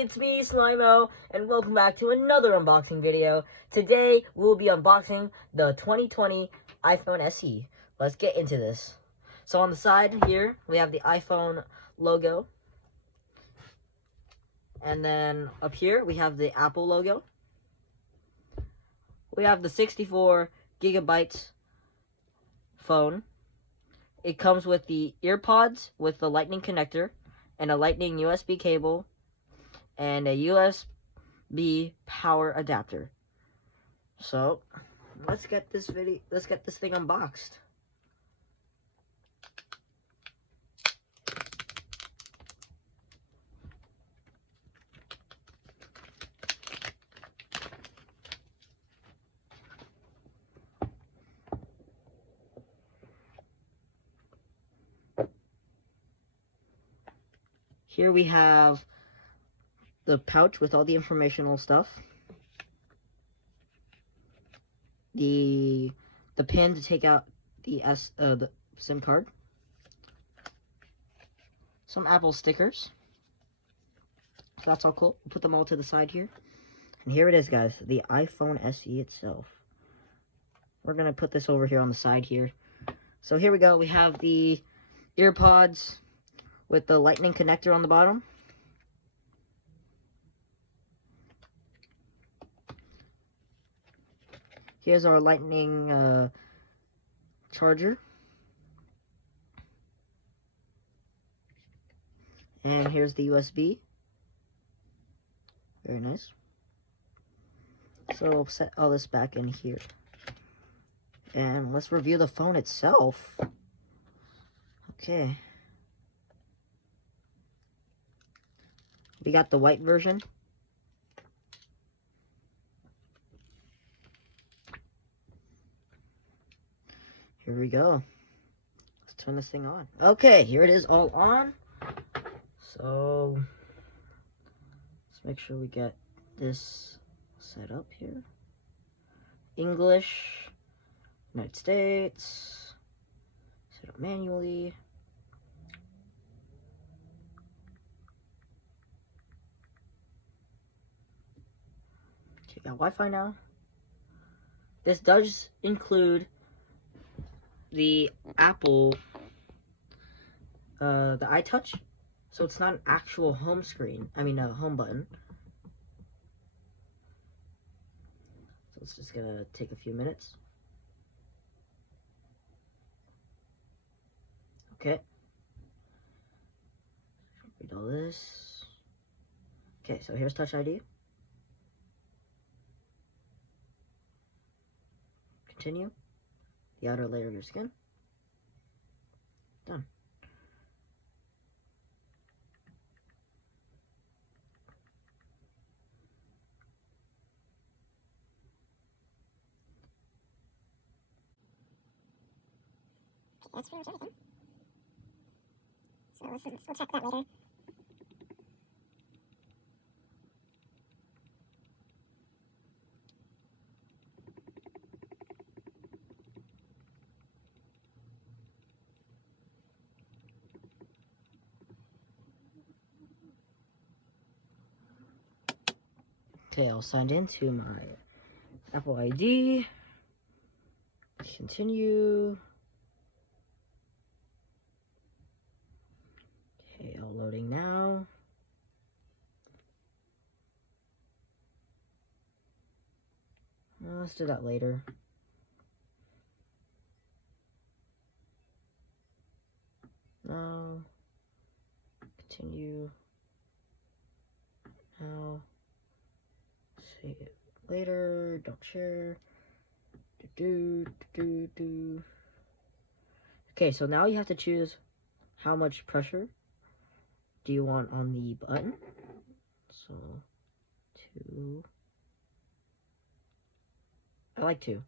it's me, Slimo, and welcome back to another unboxing video. Today, we'll be unboxing the 2020 iPhone SE. Let's get into this. So on the side here, we have the iPhone logo. And then up here, we have the Apple logo. We have the 64 gigabytes phone. It comes with the earpods with the lightning connector and a lightning USB cable and a USB power adapter. So let's get this thing unboxed. Here we have the pouch with all the informational stuff. The pin to take out the SIM card. Some Apple stickers. So that's all cool. We'll put them all to the side here. And here it is, guys, the iPhone SE itself. We're gonna put this over here on the side here. So here we go. We have the earpods with the lightning connector on the bottom. Here's our lightning charger. And here's the USB. Very nice. So we'll set all this back in here. And let's review the phone itself. Okay. We got the white version. Here we go. Let's turn this thing on. Okay, here it is all on. So let's make sure we get this set up here. English, United States, set up manually. Okay, got Wi-Fi now. This does include the Apple, the iTouch, so it's not an actual home screen, home button. So it's just gonna take a few minutes. Okay. Read all this. Okay, so here's Touch ID. Continue. The outer layer of your skin. Done. That's pretty much everything. So we'll check that later. Okay, I'll sign into my Apple ID. Continue. Okay, all loading now. Let's do that later. Now. Continue. Now. See it later. Don't share. Okay, so now you have to choose how much pressure do you want on the button. So 2. I like 2.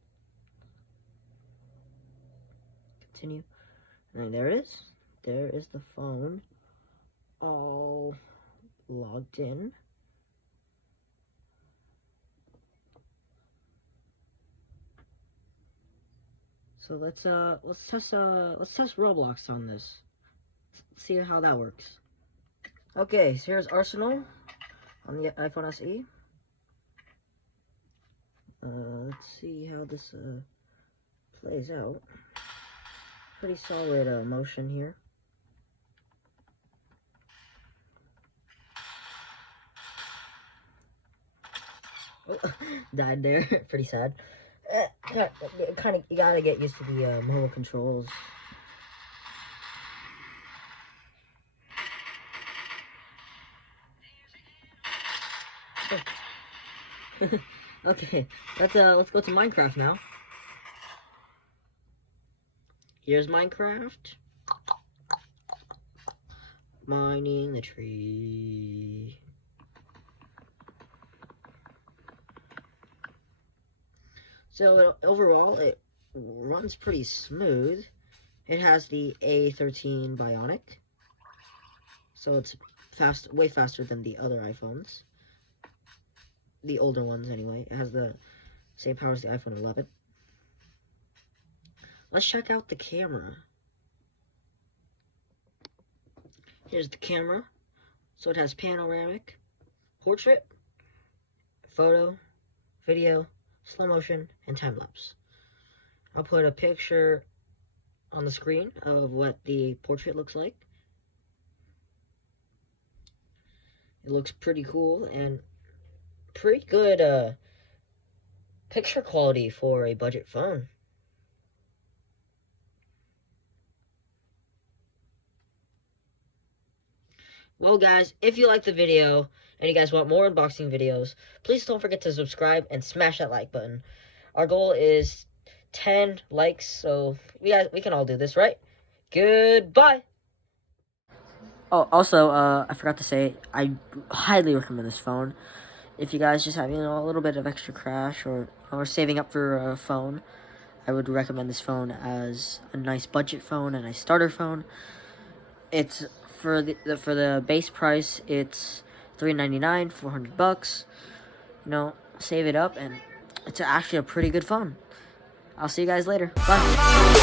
Continue. And then there it is. There is the phone all logged in. So let's test Roblox on this. See how that works. Okay, so here's Arsenal. on the iPhone SE. Let's see how this plays out. Pretty solid motion here. Oh, died there. Pretty sad. Kind of, you gotta get used to the mobile controls. Okay, let's go to Minecraft now. Here's Minecraft. Mining the tree. So overall, it runs pretty smooth. It has the A13 Bionic, so it's way faster than the other iPhones. The older ones, anyway. It has the same power as the iPhone 11. Let's check out the camera. Here's the camera. So it has panoramic, portrait, photo, video, slow motion, and time lapse. I'll put a picture on the screen of what the portrait looks like. It looks pretty cool and pretty good picture quality for a budget phone. Well, guys, if you liked the video and you guys want more unboxing videos, please don't forget to subscribe and smash that like button. Our goal is 10 likes, so we can all do this, right? Goodbye. Oh, also, I forgot to say, I highly recommend this phone. If you guys just have, a little bit of extra cash or saving up for a phone, I would recommend this phone as a nice budget phone, a nice starter phone. It's for the base price, it's $399, $400. Save it up, and it's actually a pretty good phone. I'll see you guys later. Bye.